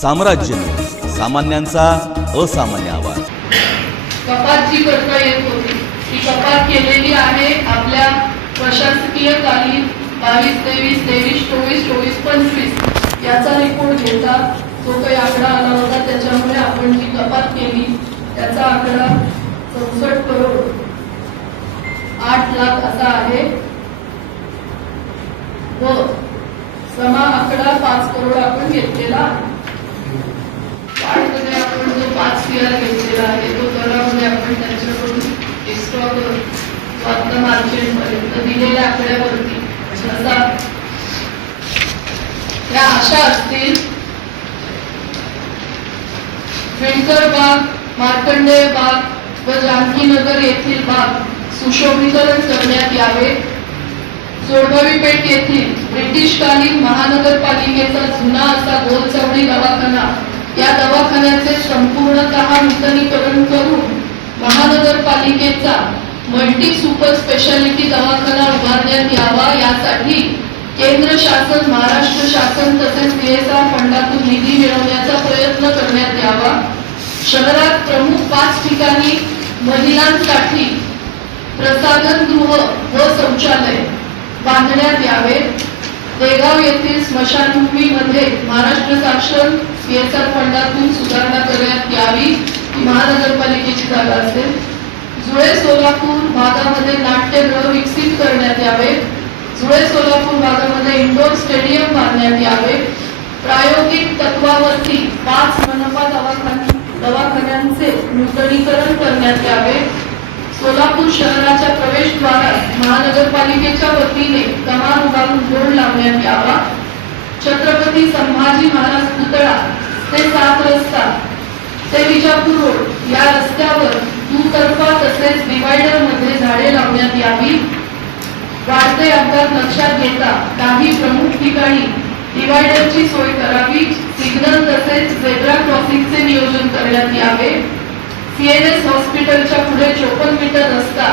साम्राज्य, सामान्यांचा असामान्य आवाज। कपात जी करता येत होती ती कपात केलेली आहे आपल्या प्रशासकीय कालीन 22-23, 23-24, 24-25 याचा रिपोर्ट घेता जो काही आकडा आला होता त्याच्यामुळे आपण जी कपात केली त्याचा आकडा 64 करोड 8 लाख असा आहे व समा आकडा 5 करोड आपण घेतलेला आहे। वाढमध्ये आपण जो 5 CR घेतलेला आहे तो दरामध्ये आपण त्यांच्याकडून एक्स्ट्रा आता मार्जिन पर्यंत दिलेल्या आकड्यावरती असा या आशा असतील विंटर बाग, मार्कंडेय बाग व जानकीनगर येथील बाग सुशोभीकरण करण्यात यावे। जोडगावी पेठ येथील ब्रिटिशकालीन महानगरपालिकेचा जुना असा गोलचवडी दवाखाना या दवाखान्याचे संपूर्णतः नूतनीकरण करून महानगरपालिकेचा मल्टी सुपर स्पेशालिटी दवाखाना उभारण्यात यावा। यासाठी केंद्र शासन, महाराष्ट्र शासन तसेच CSR फंडातून निधी मिळवण्याचा प्रयत्न करण्यात यावा। शहरात प्रमुख 5 ठिकाणी महिलांसाठी प्रसाधनगृह व शौचालय बांधण्यात यावे। देगाव येथील स्मशानभूमीमध्ये महाराष्ट्र शासन CSR फंडातून सुधारणा करण्यात यावी। ही महानगरपालिकेची जागा असेल। जुळे सोलापूर भागामध्ये नाट्यगृह विकसित करण्यात यावे। जुळे सोलापूर भागामध्ये इंडोर स्टेडियम बांधण्यात यावे। प्रायोगिक तत्वावरती 5 मनपा दवाखान्यांचे नूतनीकरण करण्यात यावे। सोलापूर शहराच्या प्रवेशद्वारात महानगरपालिकेच्या वतीने कमान उभारून बोर्ड लावण्यात यावा। छत्रपती संभाजी महाराज पुतळा ते 7 रस्ता ते विजापूर रोड या रस्त्यावर दुतर्फा तसेच डिवायडर मध्ये झाडे लावण्यात यावी। वाढते अपघात लक्षात घेता काही प्रमुख ठिकाणी डिवायडरची सोय करावी। सिग्नल तसेच झेब्रा क्रॉसिंगचे नियोजन करण्यात यावे। CNS हॉस्पिटलच्या पुढे 54 मीटर रस्ता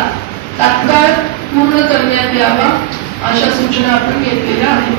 तात्काळ पूर्ण करण्यात यावा अशा सूचना आपण घेतलेल्या आहेत।